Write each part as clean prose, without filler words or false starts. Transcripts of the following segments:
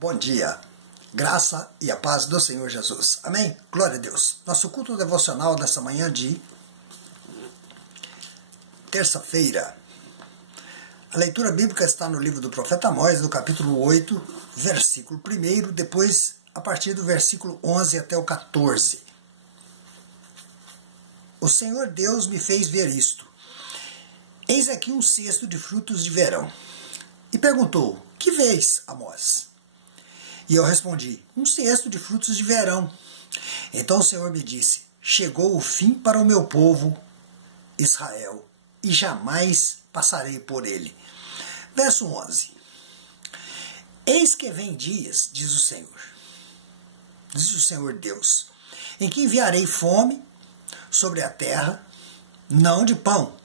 Bom dia, graça e a paz do Senhor Jesus. Amém? Glória a Deus. Nosso culto devocional dessa manhã de terça-feira. A leitura bíblica está no livro do profeta Amós, no capítulo 8, versículo 1, depois a partir do versículo 11 até o 14. O Senhor Deus me fez ver isto. Eis aqui um cesto de frutos de verão. E perguntou, que vês, Amós? E eu respondi, um cesto de frutos de verão. Então o Senhor me disse, chegou o fim para o meu povo, Israel, e jamais passarei por ele. Verso 11. Eis que vem dias, diz o Senhor Deus, em que enviarei fome sobre a terra, não de pão,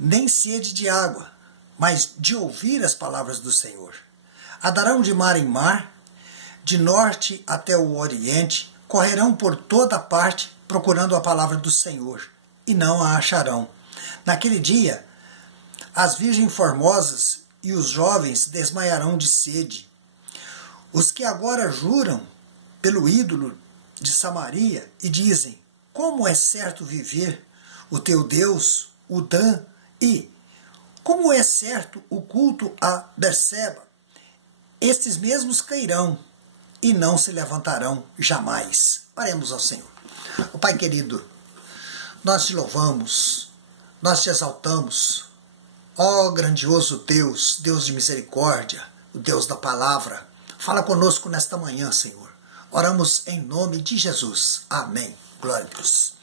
nem sede de água, mas de ouvir as palavras do Senhor. Andarão de mar em mar, de norte até o oriente, correrão por toda parte, procurando a palavra do Senhor, e não a acharão. Naquele dia, as virgens formosas e os jovens desmaiarão de sede. Os que agora juram pelo ídolo de Samaria e dizem, como é certo viver o teu Deus, o Dan, e como é certo o culto a Berseba, estes mesmos cairão e não se levantarão jamais. Oremos ao Senhor. Ó Pai querido, nós te louvamos, nós te exaltamos. Ó grandioso Deus, Deus de misericórdia, o Deus da palavra, fala conosco nesta manhã, Senhor. Oramos em nome de Jesus. Amém. Glória a Deus.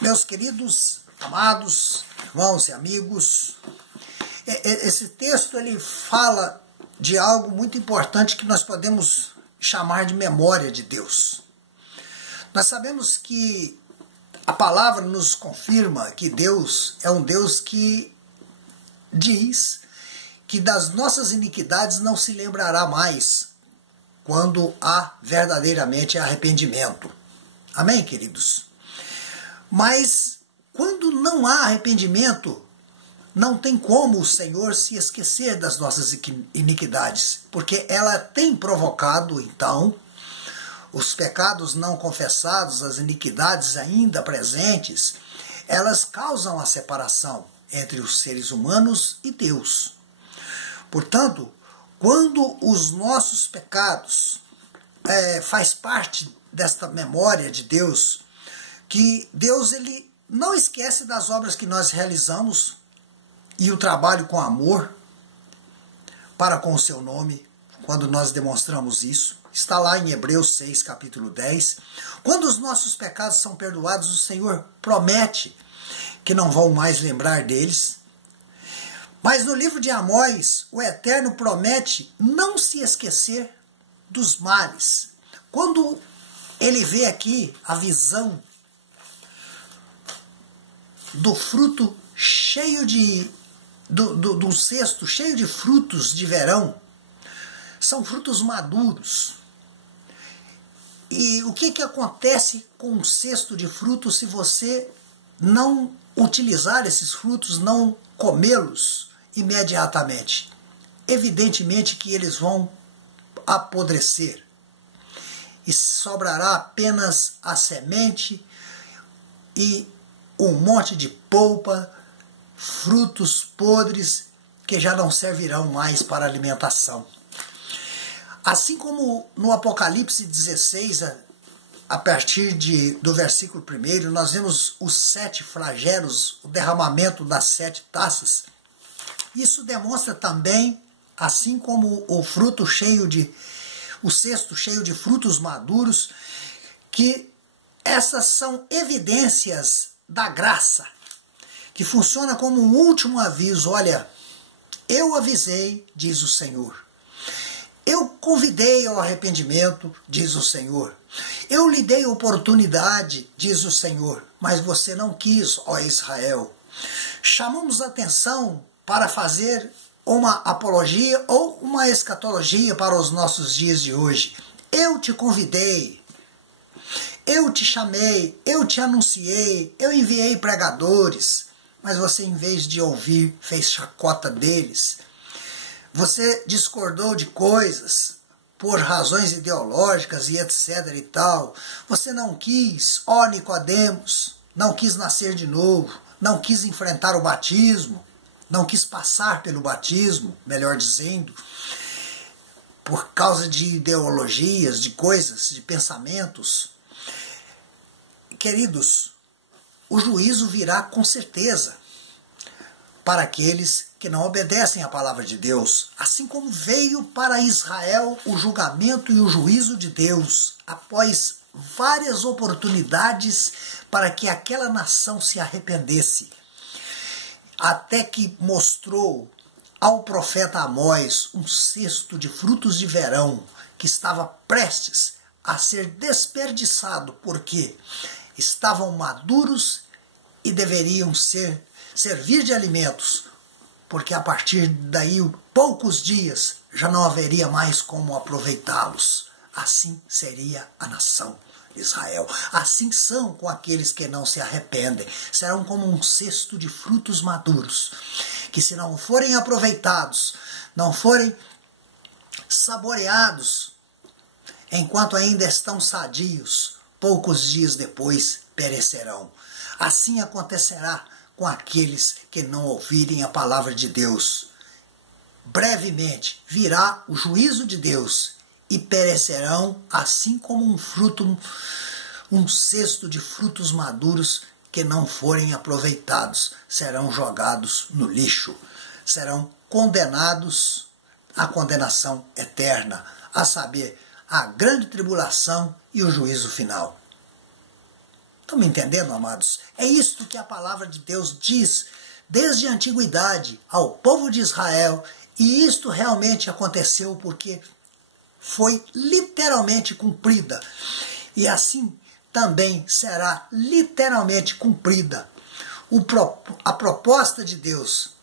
Meus queridos, amados, irmãos e amigos, esse texto ele fala de algo muito importante que nós podemos chamar de memória de Deus. Nós sabemos que a palavra nos confirma que Deus é um Deus que diz que das nossas iniquidades não se lembrará mais quando há verdadeiramente arrependimento. Amém, queridos? Mas quando não há arrependimento, não tem como o Senhor se esquecer das nossas iniquidades, porque ela tem provocado, então, os pecados não confessados, as iniquidades ainda presentes, elas causam a separação entre os seres humanos e Deus. Portanto, quando os nossos pecados faz parte desta memória de Deus, que Deus ele não esquece das obras que nós realizamos, e o trabalho com amor para com o seu nome, quando nós demonstramos isso, está lá em Hebreus 6, capítulo 10. Quando os nossos pecados são perdoados, o Senhor promete que não vão mais lembrar deles. Mas no livro de Amós, o Eterno promete não se esquecer dos males. Quando ele vê aqui a visão do fruto cheio de do cesto cheio de frutos de verão, são frutos maduros. E o que acontece com um cesto de frutos se você não utilizar esses frutos, não comê-los imediatamente? Evidentemente que eles vão apodrecer e sobrará apenas a semente e um monte de polpa, frutos podres que já não servirão mais para alimentação. Assim como no Apocalipse 16, a partir do versículo 1, nós vemos os 7 flagelos, o derramamento das 7 taças. Isso demonstra também, assim como o cesto cheio de frutos maduros, que essas são evidências da graça, que funciona como um último aviso. Olha, eu avisei, diz o Senhor. Eu convidei ao arrependimento, diz o Senhor. Eu lhe dei oportunidade, diz o Senhor, mas você não quis, ó Israel. Chamamos a atenção para fazer uma apologia ou uma escatologia para os nossos dias de hoje. Eu te convidei, eu te chamei, eu te anunciei, eu enviei pregadores, mas você, em vez de ouvir, fez chacota deles. Você discordou de coisas por razões ideológicas e etc e tal. Você não quis, ó Nicodemos, não quis nascer de novo, não quis enfrentar o batismo, não quis passar pelo batismo, melhor dizendo, por causa de ideologias, de coisas, de pensamentos. Queridos, o juízo virá com certeza para aqueles que não obedecem à palavra de Deus, assim como veio para Israel o julgamento e o juízo de Deus, após várias oportunidades para que aquela nação se arrependesse, até que mostrou ao profeta Amós um cesto de frutos de verão que estava prestes a ser desperdiçado, porque estavam maduros e deveriam servir de alimentos, porque a partir daí, poucos dias, já não haveria mais como aproveitá-los. Assim seria a nação de Israel. Assim são com aqueles que não se arrependem. Serão como um cesto de frutos maduros, que se não forem aproveitados, não forem saboreados, enquanto ainda estão sadios, poucos dias depois perecerão. Assim acontecerá com aqueles que não ouvirem a palavra de Deus. Brevemente virá o juízo de Deus e perecerão assim como um cesto de frutos maduros que não forem aproveitados. Serão jogados no lixo, serão condenados à condenação eterna, a saber, a grande tribulação e o juízo final. Estão me entendendo, amados? É isto que a palavra de Deus diz desde a antiguidade ao povo de Israel, e isto realmente aconteceu porque foi literalmente cumprida, e assim também será literalmente cumprida a proposta de Deus,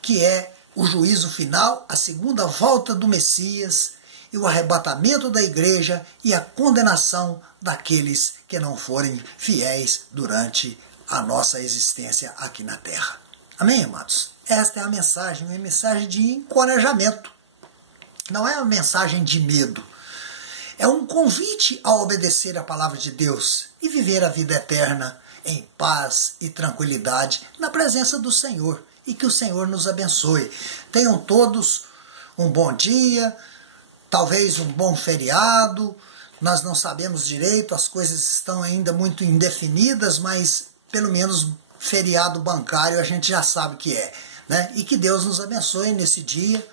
que é o juízo final, a segunda volta do Messias, e o arrebatamento da igreja e a condenação daqueles que não forem fiéis durante a nossa existência aqui na terra. Amém, amados? Esta é a mensagem, uma mensagem de encorajamento. Não é uma mensagem de medo. É um convite a obedecer a palavra de Deus e viver a vida eterna em paz e tranquilidade na presença do Senhor. E que o Senhor nos abençoe. Tenham todos um bom dia, talvez um bom feriado. Nós não sabemos direito, as coisas estão ainda muito indefinidas, mas pelo menos feriado bancário a gente já sabe que é, né? E que Deus nos abençoe nesse dia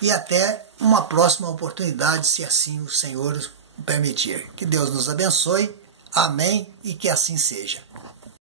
e até uma próxima oportunidade, se assim o Senhor permitir. Que Deus nos abençoe. Amém, e que assim seja.